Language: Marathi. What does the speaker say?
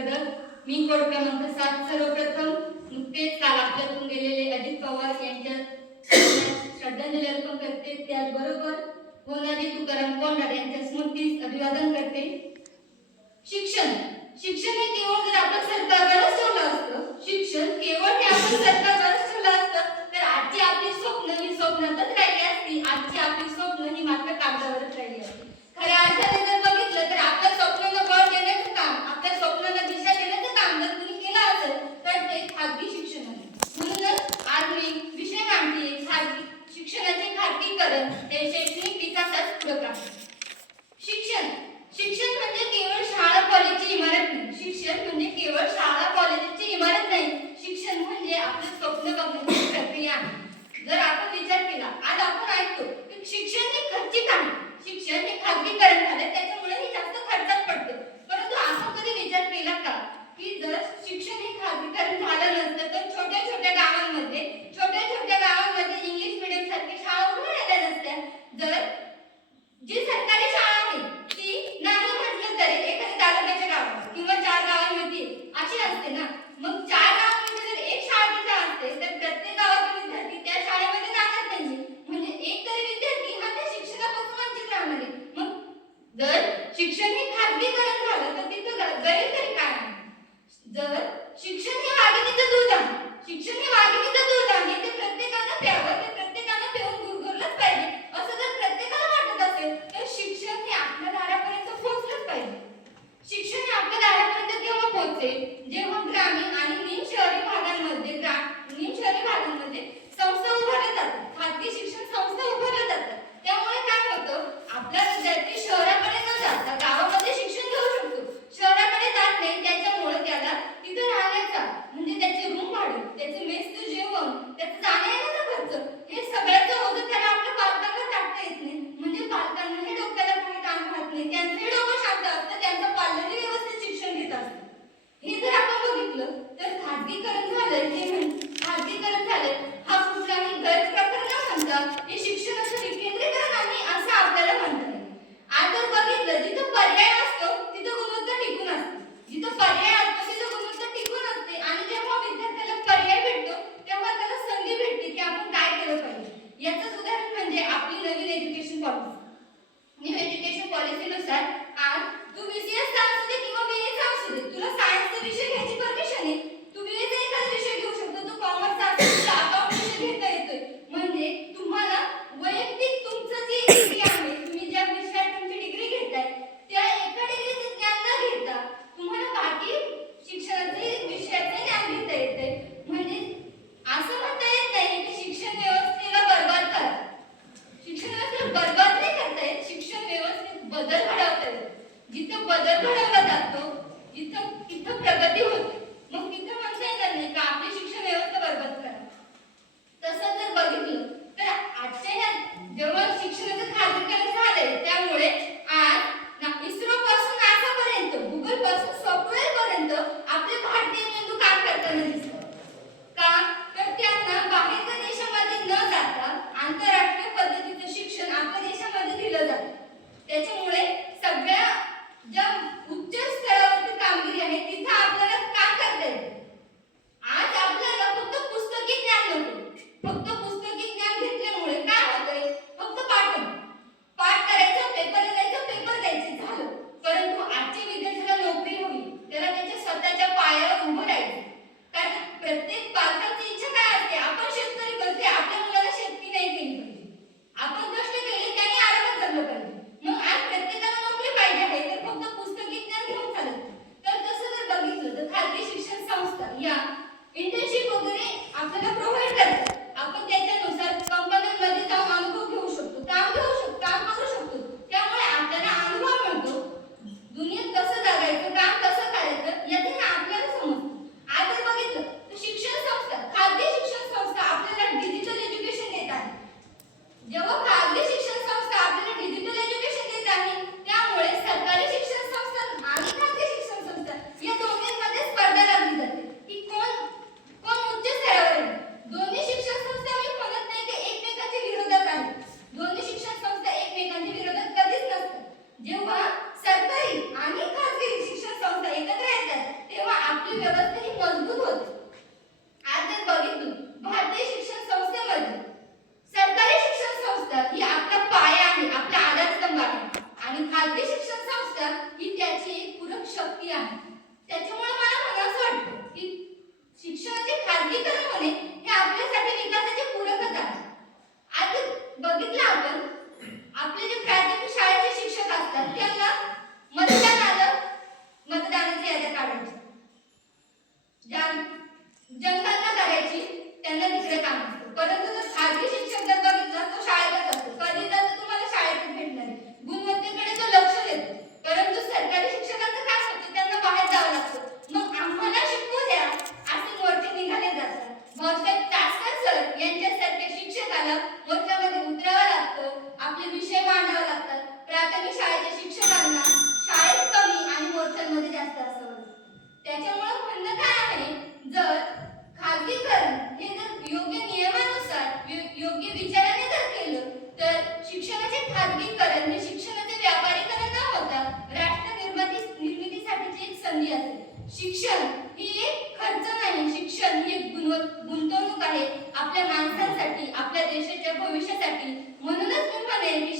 स्पर्धक मी कोड क्रमांक 7 सर्वप्रथम नुकतेच काल आपल्यातून गेलेले अजित पवार यांच्या श्रद्धांजली अर्पण करते। त्याचबरोबर होणारी तुकाराम कोंडार यांच्या स्मृतीस अभिवादन करते। शिक्षण हे केवळ जर आपण सरकारवरच ठेवलं असतं, शिक्षण केवळ हे आपण सरकारवरच ठेवलं असतं तर आजची आपली स्वप्न ही स्वप्नातच राहिली असती। आजची आपली स्वप्न ही मात्र कागदावरच राहिली असती। खऱ्या अर्थाने जर बघितलं तर आपल्या स्वप्नांना बळ देण्याचं काम, आपल्या स्वप्नांना दिशा देण्याचं काम जर तुम्ही केलं असेल तर ते खाजगी शिक्षण आहे। म्हणूनच आज मी विषय मांडते खाजगी शिक्षणाचे खाजगीकरण हे शैक्षणिक विकासास पूरक आहे। शिक्षण म्हणजे केवळ शाळा कॉलेजची इमारत नाही। शिक्षण म्हणजे केवळ शाळा कॉलेजची इमारत नाही। शिक्षण म्हणजे आपले स्वप्न बघण्याची प्रक्रिया आहे। जर आपण विचार केला, आज आपण ऐकतो की शिक्षण हे खर्चिक आहे, शिक्षण हे खाजगीकरण झाले त्याच्यामुळे हे जास्त खर्चात पडते। परंतु आपण कधी विचार केला का की जर शिक्षण हे खाजगीकरण झालं नसतं तर छोट्या छोट्या गावांमध्ये इंग्लिश मीडियम सारखी शाळा उभ्या राहिल्या नसत्या। जर जी सरकारी शाळा आहे ती नाही म्हटलं तरी एखाद्या तालुक्याच्या गावात किंवा 4 गावांमध्ये अशी असते ना, मग 4 गावांमध्ये जर एक शाळा तिथे असते तर प्रत्येक गावातील विद्यार्थी त्या शाळेमध्ये जाणार नाही, म्हणजे एक तरी विद्यार्थी हा त्या शिक्षणापासून वंचित राहणार आहे। मग जर शिक्षण हे खाजगीकरण झालं तर तिथं गैर तरी काय आहे? जर शिक्षण हे वाघिणीचं दूध आहे, शिक्षण हे वाघिणीचं दूध आहे ते प्रत्येकानं प्यावं, ते प्रत्येकानं पिऊन गुरगुरलंच पाहिजे असं जर प्रत्येकाला वाटत असेल तर शिक्षण हे आपल्या दारापर्यंत पोहोचलंच पाहिजे। शिक्षण हे आपल्या दारापर्यंत केव्हा पोहोचेल? जेव्हा ग्रामीण आणि निम शहरी भागांमध्ये संस्था उभारल्या जातात, खाजगी शिक्षण संस्था उभारल्या जातात। त्यामुळे काय होतं, आपला विद्यार्थी शहराकडे न जाता गावामध्ये शिक्षण घेऊ शकतो। शहराकडे जात नाही त्याच्यामुळे त्याला तिथे राहण्याचा म्हणजे त्याचे रूम भाडे, त्याचे मेसचं जेवण, त्याचं जाण्या-येण्याचा खर्च हे सगळ्याचं ओझं त्याला आपल्या पालकांना टाकता येत नाही। म्हणजे पालकांनाही डोक्याला काही ताण राहत नाही, त्यांचंही डोकं शांत असतं, त्यांचं पाल्यही व्यवस्थित शिक्षण घेत असतं। हे जर आपण बघितलं तर खाजगीकरण झालं हा कुठलाही गैरप्रकार न म्हणता हे शिक्षणाचं विकेंद्रीकरण आहे असं आपल्याला म्हणता येईल। आज जर बघितलं जिथं पर्याय असतो तिथं गुणवत्ता टिकून असते, जिथं पर्याय असतो तिथं गुणवत्ता टिकून असते। आणि जेव्हा विद्यार्थ्याला पर्याय भेटतो तेव्हा त्याला संधी भेटते की आपण काय केलं पाहिजे। याचंच उदाहरण म्हणजे आपली नवीन एज्युकेशन पॉलिसी। न्यू एज्युकेशन पॉलिसीनुसार आज तू बीसीएस सायन्स दे किंवा बीए सायन्स दे, तुला सायन्सचा विषय घ्यायची परमिशन आहे, तू बीएचा एखादा विषय घेऊ शकतो, तू कॉमर्सचा असेल तुला अकाउंट विषय घेता येतोय। म्हणजे तुम्हाला वैयक्तिक तुमचं जे डिग्री आहे, तुम्ही ज्या विषयात तुमची डिग्री घेताय त्या एका डिग्रीचं ज्ञान न घेता तुम्हाला बाकी शिक्षणाचे विषयाचे ज्ञान घेता येते। म्हणजे असं म्हणता येत नाही की शिक्षण व्यवस्थेला बरबाद करा, शिक्षण व्यवस्थेला बरबाद नाही करता येत, शिक्षण व्यवस्थेत बदल घडवता येतो। जिथं बदल घडवला जातो तिथं प्रगती होते, मग तिथं म्हणता येणार नाही का आपली शिक्षण व्यवस्था बरबाद करा। तसं जर बघितलं तर आजच्या जेव्हा शिक्षणाचं खाजगीकरण झालंय त्यामुळे आज इस्रो पासून नासा पर्यंत, गुगल पासून सॉफ्टवेअर पर्यंत आपले भारतीय मेंदू काम करताना दिसतात। का तर त्यांना बाहेरच्या देशामध्ये न जाता आंतरराष्ट्रीय पद्धतीचं शिक्षण आपल्या देशामध्ये दिलं जातं। त्याच्यामुळे सगळ्या ज्या उच्च स्तरावरची कामगिरी आहे तिथं आपल्याला काम करता येतं। आज आपल्याला फक्त पुस्तकी ज्ञान नको, फक्त पुस्तकी ज्ञान घेतल्यामुळे काय होतंय, फक्त पाठ करायचं, पेपर लिहायचं, पेपर द्यायचे झालं। परंतु आजच्या विद्यार्थ्याला नोकरी हवी, त्याला त्याच्या स्वतःच्या पायावर उभं राहायचं। कारण प्रत्येक पालकाची इच्छा काय असते, आपण शेतकरी करते, आपल्या मुलाला शेतकी नाही केली पाहिजे, आपण कष्ट केले त्याने आरामात जगलं पाहिजे। मग आज प्रत्येकाला नोकरी पाहिजे आहे तर फक्त पुस्तकी ज्ञान घेऊन चालत नाही। तर तसं जर बघितलं तर खाजगी शिक्षण संस्था या इंटर्नशिप वगैरे आपल्याला प्रोव्हाइड करतात। आपण त्याच्यानुसार कंपन्यांमध्ये जाऊन अनुभव घेऊ शकतो, काम करू शकतो। त्यामुळे आपल्याला अनुभव मिळतो, दुनियेत कसं जगायचं, काम कसं करायचं याचे आपल्याला समजतं। आज जर बघितलं तर शिक्षण संस्था, खाजगी शिक्षण संस्था आपल्याला डिजिटल एज्युकेशन देत आहे। जेव्हा खाजगी शिक्षण संस्था आपल्याला डिजिटल एज्युकेशन देत आहे त्यामुळे सरकारी शिक्षण संस्था आणि खाजगी शिक्षण संस्था या दोन्हींमध्ये स्पर्धा लागली जाते की कोण निरोधक शक्ती आहे. त्याच्यामुळे मला म्हणावंसं वाटतं की शिक्षणाचे खाजगीकरण होणे हे आपल्यासाठी विकासाचे पूरकच आहे. आज बघितलं आपण आपले जे प्राथमिक शाळेचे शिक्षक असतात त्यांना मतदान आलं, मतदानाची याद्या काढायची, जनगणना करायची, त्यांना तिकडे काम असतं. परंतु जर खाजगी शिक्षक जर बघितला तो शाळेतच असतो, कधी तर तुम्हाला शाळेतच भेटणार आहे, गुणवत्तेकडे तो लक्ष देतो. परंतु सरकारी शिक्षकांचं काय होतं, त्यांना बाहेर जावं लागतं. मग आम्हाला शिकवू द्या असे मोर्चे निघाले जातात. भाऊसाहेब तासकर सर यांच्यासारख्या शिक्षकाला मोर्चामध्ये उतरावं लागतं, आपले विषय मांडावे लागतात. प्राथमिक शाळेच्या शिक्षकांना शाळेत कमी आणि मोर्चांमध्ये जास्त असावं. त्याच्यामुळे म्हणणं काय आहे, जर खाजगीकरण हे जर योग्य नियमानुसार योग्य विचाराने जर केलं तर शिक्षणाचे खाजगीकरण हे शिक्षणाचे व्यापारीकरण न होता राष्ट्र निर्मितीसाठीची एक संधी असेल. शिक्षण ही एक खर्च नाही, शिक्षण ही एक गुंतवणूक आहे आपल्या माणसांसाठी, आपल्या देशाच्या भविष्यासाठी. म्हणूनच मी म्हणेन की